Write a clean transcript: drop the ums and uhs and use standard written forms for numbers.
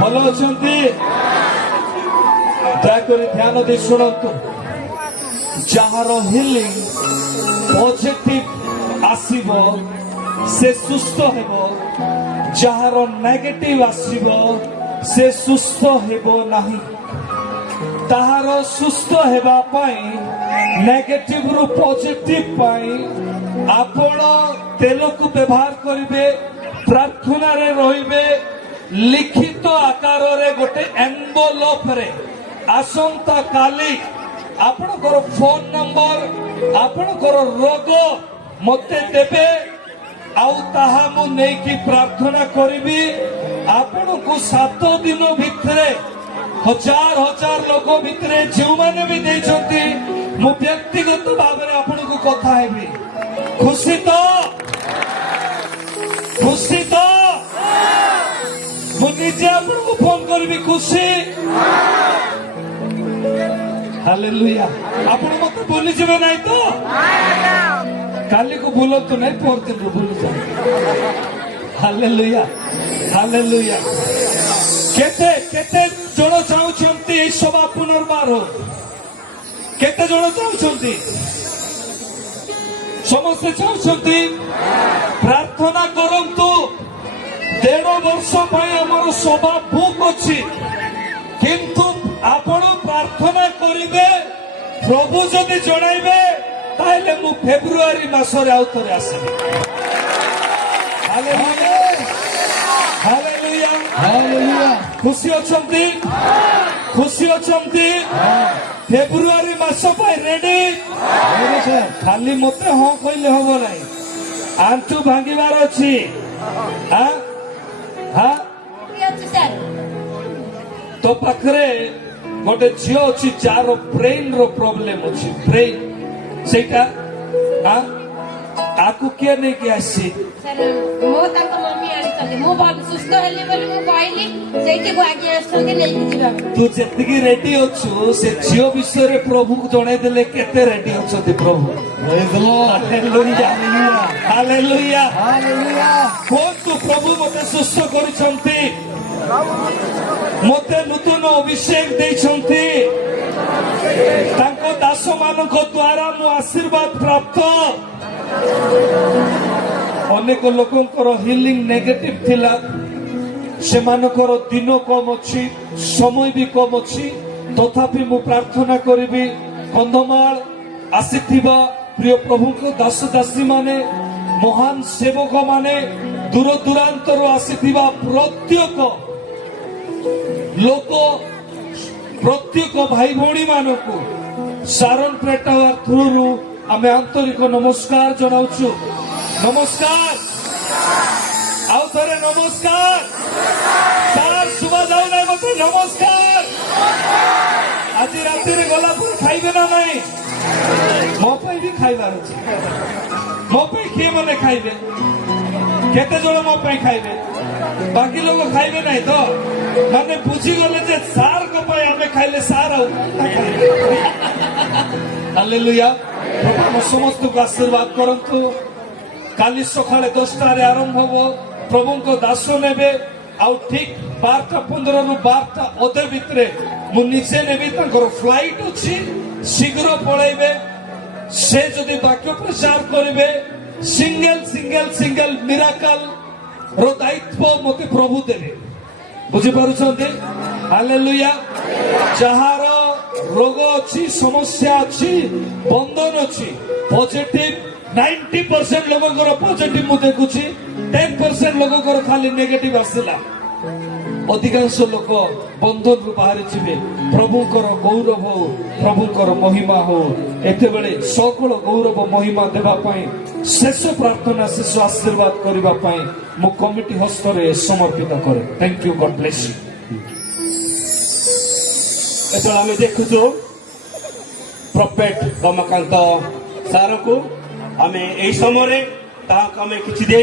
भल दयाकोरी ध्यान दे शुणु जार हिलिंग पॉजिटिव आसीबो से सुस्थ हेबो जार नेगेटिव आसीबो से सुस्थ हेबो नाही ताहार सुस्थ हेबा पाई नेगेटिव रु पॉजिटिव पाई आपण तेल को व्यवहार करिवे प्रार्थना रे रहिबे लिखित आकार रे गोटे एनवलप रे आसंता काली आपणकर फोन नंबर आपणकर रोग मते देबे आउ ताहा मु नहीं कि प्रार्थना करिबी आपण को 7 दिन भितरे हजार हजार लोक भितरे जो माने भी देछंती मु व्यक्तिगत भाव रे आपण को कथा हेबी खुशी तो मुझे आपको फोन करी खुशी हालेलुया आपण मत भूली जीवे नहीं तो काली को भूलो तो नहीं परते को भूली जाए हालेलुया हालेलुया केते केते जण चाहुचंती सभा पुनर्बार हो केते जण चाहुचंती समस्त चाहुचंती प्रार्थना करंतु 1.5 वर्ष आमर सभा बुक अच्छी किंतु आपण प्रार्थना करिवे प्रभु जदि जणाइबे ताहले मु फेब्रुआरी मासरे आउतरे आसीबे हालेलुया हालेलुया हालेलुया खुशी अछंती फेब्रुआरी मास पाई रेडी खाली मते हाँ कहले हबो नाही आंचु भांगिबार अछि हां हां तो पाखरे गोटे झियो अच्छी जार ब्रेन रो प्रॉब्लम अच्छी ब्रेन सेटा हां आकु के नहीं के आसी सर मो ताको मम्मी आनी चले मो बहुत सुस्त हेले बोली मो कहली सेठी को आगे आसो के नहीं जिबा तू जत्ती रेडी अछु से झियो विषय रे प्रभु को जणाई देले केते रेडी अछते प्रभु praise lord hallelujah hallelujah hallelujah कोन तू प्रभु मते सुस्त करिसंती मते नूतन अभिषेक देइछंती तांको दास मानको द्वारा मु आशीर्वाद प्राप्त अनेक लोकंकर हिलिंग नेगेटिव थिला ସେମାନଙ୍କର ଦିନ କମ ଅଛି, ସମୟ ବି କମ ଅଛି। ତଥାପି ମୁଁ ପ୍ରାର୍ଥନା କରିବି କନ୍ଧମାଳ ଆସିଥିବା ପ୍ରିୟ ପ୍ରଭୁଙ୍କ ଦାସ ଦାସୀ ମାନେ, ମହାନ ସେବକ ମାନେ, ଦୂର ଦୂରାନ୍ତରୁ ଆସିଥିବା ପ୍ରତ୍ୟେକ ଲୋକ, ପ୍ରତ୍ୟେକ ଭାଇ ଭଉଣୀ ମାନଙ୍କୁ ସାରନ ପ୍ରେଟାୱାର ଥ୍ରୁରୁ ଆମେ ଆନ୍ତରିକ ନମସ୍କାର ଜଣାଉଛୁ। ନମସ୍କାର, ଆଉ ଥରେ ନମସ୍କାର। ସାର୍ ଶୁଭା ଯାଉନାହିଁ ମତେ? ନମସ୍କାର। ଆଜି ରାତିରେ ଗଲା ପରେ ଖାଇବେ ନା ନାଇଁ? ମୋ ପାଇଁ ବି ଖାଇବାର ଅଛି। ମୋ ପାଇଁ କିଏ ମାନେ ଖାଇବେ? କେତେ ଜଣ ମୋ ପାଇଁ ଖାଇବେ? ବାକି ଲୋକ ଖାଇବେ ନାହିଁ ତ? ମାନେ ବୁଝିଗଲେ ଯେ ସାର୍ଙ୍କ ପାଇଁ ଆମେ ଖାଇଲେ ସାର୍ ଆଉ ଖାଇବେ। ହାଲେଲୁୟା। ପ୍ରଭୁ ଆମ ସମସ୍ତଙ୍କୁ ଆଶୀର୍ବାଦ କରନ୍ତୁ। କାଲି ସକାଳେ 10ଟାରେ ଆରମ୍ଭ ହବ। ପ୍ରଭୁଙ୍କ ଦାସ ନେବେ, ଆଉ ଠିକ 12:15 12ଟା ଅଧେ ଭିତରେ ମୁଁ ନିଜେ ନେବି। ତାଙ୍କର ଫ୍ଲାଇଟ୍ ଅଛି, ଶୀଘ୍ର ପଳେଇବେ। ସେ ଯଦି ବାକ୍ୟ ପ୍ରଚାର କରିବେ, ସିଙ୍ଗଲ ମିରାକଲ ର ଦାୟିତ୍ୱ ମତେ ପ୍ରଭୁ ଦେବେ। ବୁଝିପାରୁଛନ୍ତି? ହାଲେଲୁୟା। ଯାହାର ରୋଗ ଅଛି, ସମସ୍ୟା ଅଛି, ବନ୍ଧନ ଅଛି, ପଜିଟିଭ 90% ଲୋକଙ୍କର ପଜିଟିଭ ମୁଁ ଦେଖୁଛି, 10% ଲୋକଙ୍କର ଖାଲି ନେଗେଟିଭ ଆସିଲା। ଅଧିକାଂଶ ଲୋକ ବନ୍ଧନରୁ ବାହାରି ଯିବେ। ପ୍ରଭୁଙ୍କର ଗୌରବ ହଉ, ପ୍ରଭୁଙ୍କର ମହିମା ହଉ। ଏତେବେଳେ ସକଳ ଗୌରବ ମହିମା ଦେବା ପାଇଁ, ଶେଷ ପ୍ରାର୍ଥନା, ଶେଷ ଆଶୀର୍ବାଦ କରିବା ପାଇଁ ମୁଁ କମିଟି ହସ୍ତରେ ସମର୍ପିତ କରେ। Thank you, god bless you. ଏତେବେଳେ ଆମେ ଦେଖୁଛୁ ପ୍ରଫେଟ ରମାକାନ୍ତ ସାରଙ୍କୁ। ଆମେ ଏହି ସମୟରେ ତାହାକୁ ଆମେ କିଛି ଦେଇ